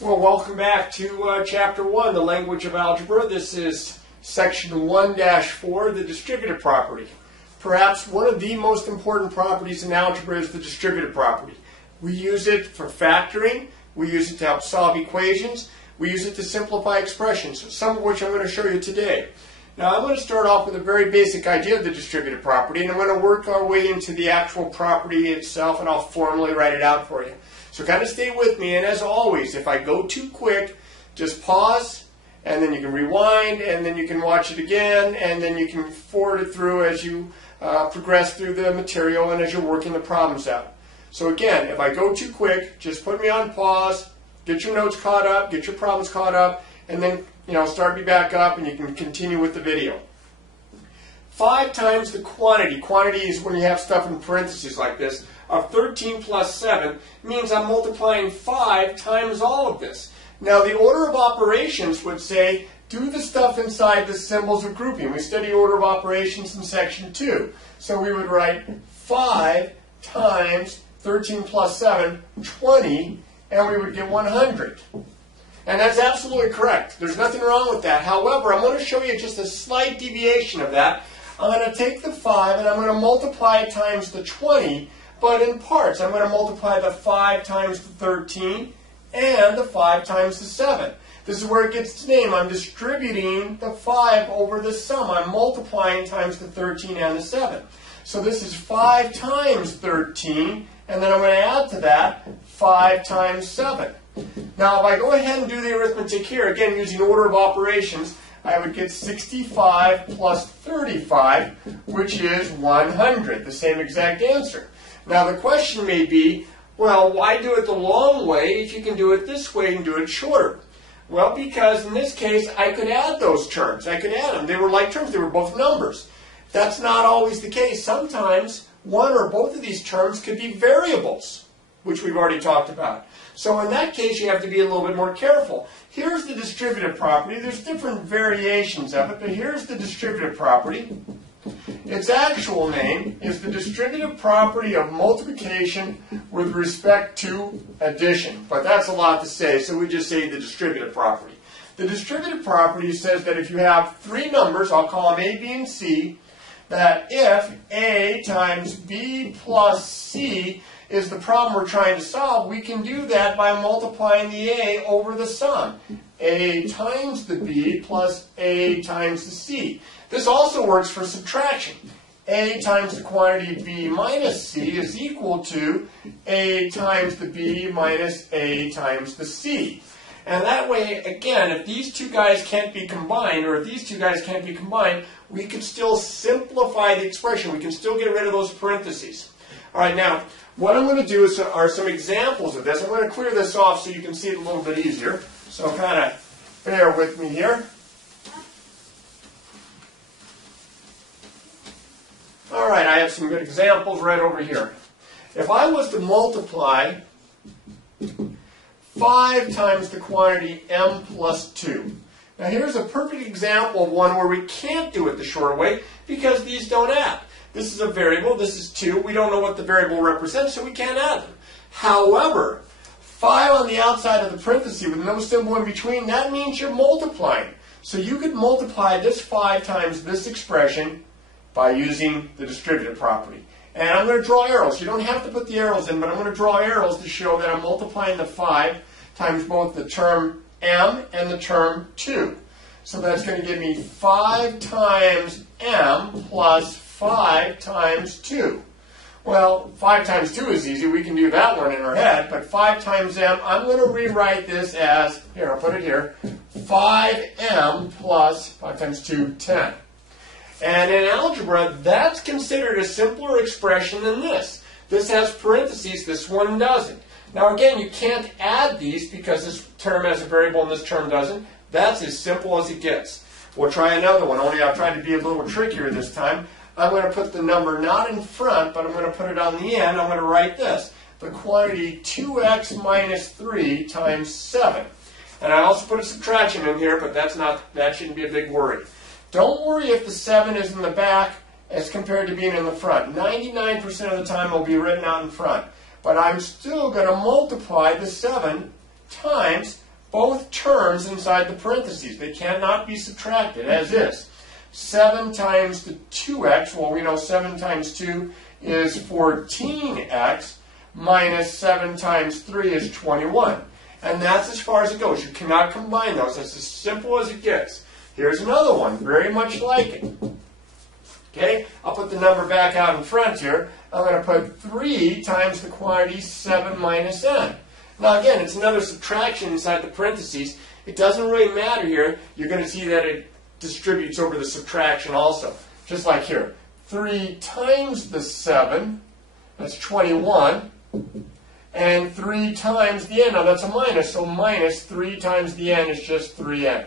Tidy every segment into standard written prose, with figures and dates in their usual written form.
Well, welcome back to Chapter 1, the language of algebra. This is Section 1-4, the distributive property. Perhaps one of the most important properties in algebra is the distributive property. We use it for factoring, we use it to help solve equations, we use it to simplify expressions, some of which I'm going to show you today. Now, I'm going to start off with a very basic idea of the distributive property, and I'm going to work our way into the actual property itself, and I'll formally write it out for you. So kind of stay with me, and as always, if I go too quick, just pause, and then you can rewind, and then you can watch it again, and then you can forward it through as you progress through the material and as you're working the problems out. So again, if I go too quick, just put me on pause, get your notes caught up, get your problems caught up, and then start me back up, and you can continue with the video. 5 times the quantity. Quantity is when you have stuff in parentheses like this. Of 13 plus 7 means I'm multiplying 5 times all of this. Now the order of operations would say do the stuff inside the symbols of grouping. We study order of operations in Section 2. So we would write 5 times 13 plus 7, 20, and we would get 100. And that's absolutely correct. There's nothing wrong with that. However, I'm going to show you just a slight deviation of that. I'm going to take the 5 and I'm going to multiply it times the 20, but in parts. I'm going to multiply the 5 times the 13 and the 5 times the 7. This is where it gets its name. I'm distributing the 5 over the sum. I'm multiplying times the 13 and the 7. So this is 5 times 13, and then I'm going to add to that 5 times 7. Now, if I go ahead and do the arithmetic here, again using order of operations, I would get 65 plus 35, which is 100, the same exact answer. Now, the question may be, well, why do it the long way if you can do it this way and do it shorter? Well, because in this case, I could add those terms. I could add them. They were like terms. They were both numbers. That's not always the case. Sometimes one or both of these terms could be variables, which we've already talked about. So in that case, you have to be a little bit more careful. Here's the distributive property. There's different variations of it, but here's the distributive property. Its actual name is the distributive property of multiplication with respect to addition. But that's a lot to say, so we just say the distributive property. The distributive property says that if you have 3 numbers, I'll call them A, B, and C, that if A times B plus C is the problem we're trying to solve, we can do that by multiplying the A over the sum. A times the B plus A times the C. This also works for subtraction. A times the quantity B minus C is equal to A times the B minus A times the C. And that way, again, if these two guys can't be combined, or if these two guys can't be combined, we can still simplify the expression. We can still get rid of those parentheses. All right, now, what I'm going to do are some examples of this. I'm going to clear this off so you can see it a little bit easier. So kind of bear with me here. All right, I have some good examples right over here. If I was to multiply 5 times the quantity m plus 2. Now here's a perfect example of one where we can't do it the shorter way because these don't add. This is a variable, this is 2. We don't know what the variable represents, so we can't add them. However, 5 on the outside of the parenthesis with no symbol in between, that means you're multiplying. So you could multiply this 5 times this expression by using the distributive property. And I'm going to draw arrows. You don't have to put the arrows in, but I'm going to draw arrows to show that I'm multiplying the 5 times both the term m and the term 2. So that's going to give me 5 times m plus 5 times 2. Well, 5 times 2 is easy. We can do that one in our head. But 5 times m, I'm going to rewrite this as, here, I'll put it here, 5m plus 5 times 2, 10. And in algebra, that's considered a simpler expression than this. This has parentheses, this one doesn't. Now again, you can't add these because this term has a variable and this term doesn't. That's as simple as it gets. We'll try another one, only I'll try to be a little trickier this time. I'm going to put the number not in front, but I'm going to put it on the end. I'm going to write this. The quantity 2x minus 3 times 7. And I also put a subtraction in here, but that shouldn't be a big worry. Don't worry if the 7 is in the back as compared to being in the front. 99% of the time it will be written out in front. But I'm still going to multiply the 7 times both terms inside the parentheses. They cannot be subtracted as is. 7 times the 2x, well, we know 7 times 2 is 14x, minus 7 times 3 is 21. And that's as far as it goes. You cannot combine those. That's as simple as it gets. Here's another one, very much like it. Okay, I'll put the number back out in front here. I'm going to put 3 times the quantity 7 minus n. Now again, it's another subtraction inside the parentheses. It doesn't really matter here. You're going to see that it distributes over the subtraction also. Just like here. 3 times the 7, that's 21. And 3 times the n, now that's a minus, so minus 3 times the n is just 3n.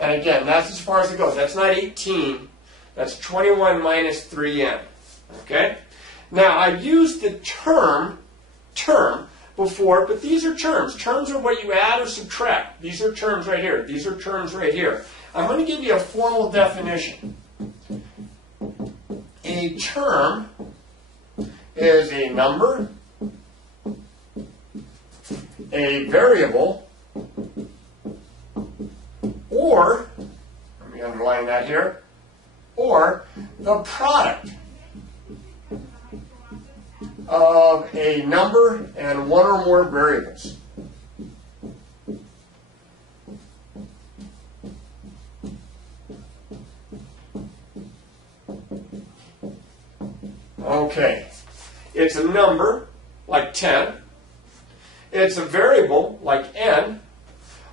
And again, that's as far as it goes. That's not 18. That's 21 minus 3n. Okay? Now, I've used the term before, but these are terms. Terms are what you add or subtract. These are terms right here. These are terms right here. I'm going to give you a formal definition. A term is a number, a variable, or, let me underline that here, or the product of a number and one or more variables. Okay, it's a number, like 10. It's a variable, like n.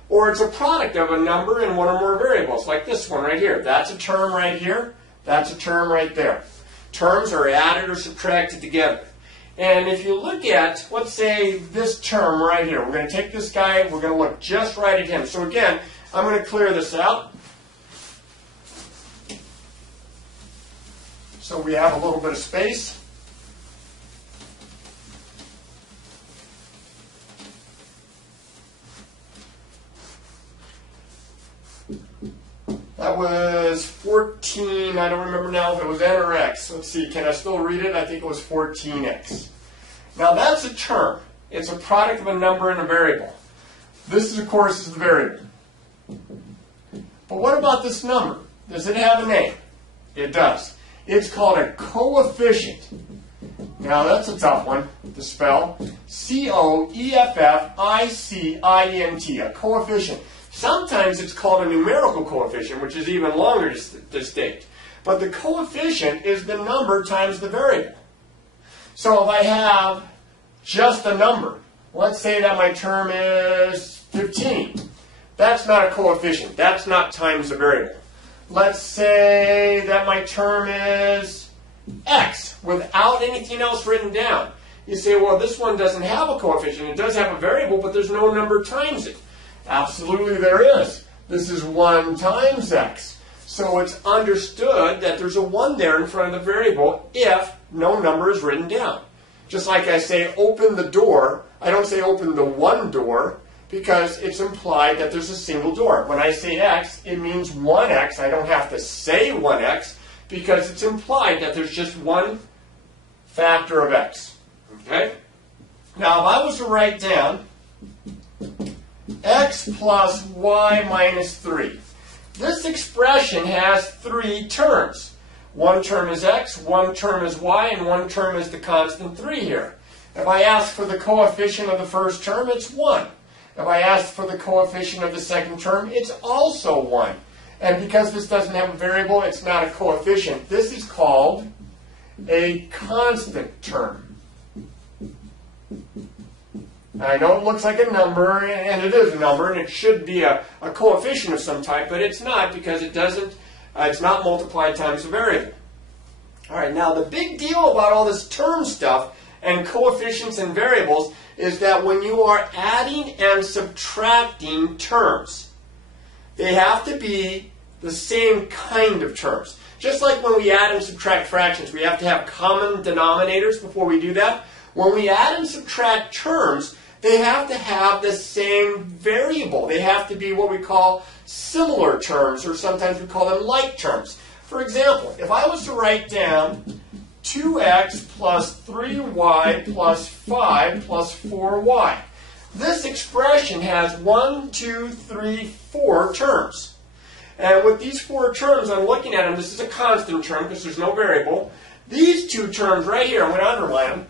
Or it's a product of a number and one or more variables, like this one right here. That's a term right here. That's a term right there. Terms are added or subtracted together. And if you look at, let's say, this term right here. We're going to take this guy. We're going to look just right at him. So again, I'm going to clear this out. So we have a little bit of space. That was 14, I don't remember now if it was n or x. Let's see, can I still read it? I think it was 14x. Now that's a term. It's a product of a number and a variable. This, is, of course, is the variable. But what about this number? Does it have a name? It does. It's called a coefficient. Now that's a tough one to spell. C-O-E-F-F-I-C-I-E-N-T, a coefficient. Sometimes it's called a numerical coefficient, which is even longer to state. But the coefficient is the number times the variable. So if I have just a number, let's say that my term is 15. That's not a coefficient. That's not times the variable. Let's say that my term is x without anything else written down. You say, well, this one doesn't have a coefficient. It does have a variable, but there's no number times it. Absolutely there is. This is 1 times x. So it's understood that there's a 1 there in front of the variable if no number is written down. Just like I say open the door, I don't say open the one door because it's implied that there's a single door. When I say x, it means 1x. I don't have to say 1x because it's implied that there's just one factor of x. Okay? Now if I was to write down x plus y minus 3. This expression has 3 terms. One term is x, one term is y, and one term is the constant 3 here. If I ask for the coefficient of the first term, it's 1. If I ask for the coefficient of the second term, it's also 1. And because this doesn't have a variable, it's not a coefficient. This is called a constant term. I know it looks like a number, and it is a number, and it should be a coefficient of some type, but it's not because it doesn't, it's not multiplied times a variable. All right, now the big deal about all this term stuff and coefficients and variables is that when you are adding and subtracting terms, they have to be the same kind of terms. Just like when we add and subtract fractions, we have to have common denominators before we do that. When we add and subtract terms, they have to have the same variable. They have to be what we call similar terms, or sometimes we call them like terms. For example, if I was to write down 2x plus 3y plus 5 plus 4y, This expression has 1, 2, 3, 4 terms. And with these 4 terms, I'm looking at them, this is a constant term because there's no variable. These 2 terms right here, I'm going to underline them,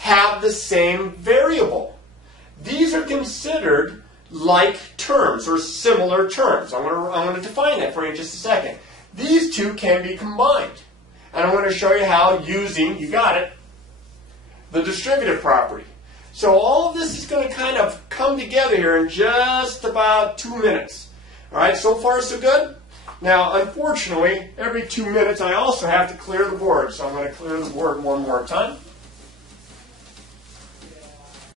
have the same variable. These are considered like terms or similar terms. I'm going to define that for you in just a second. These 2 can be combined. And I'm going to show you how using, you got it, the distributive property. So all of this is going to kind of come together here in just about 2 minutes. All right, so far so good? Now, unfortunately, every 2 minutes I also have to clear the board. So I'm going to clear the board one more time.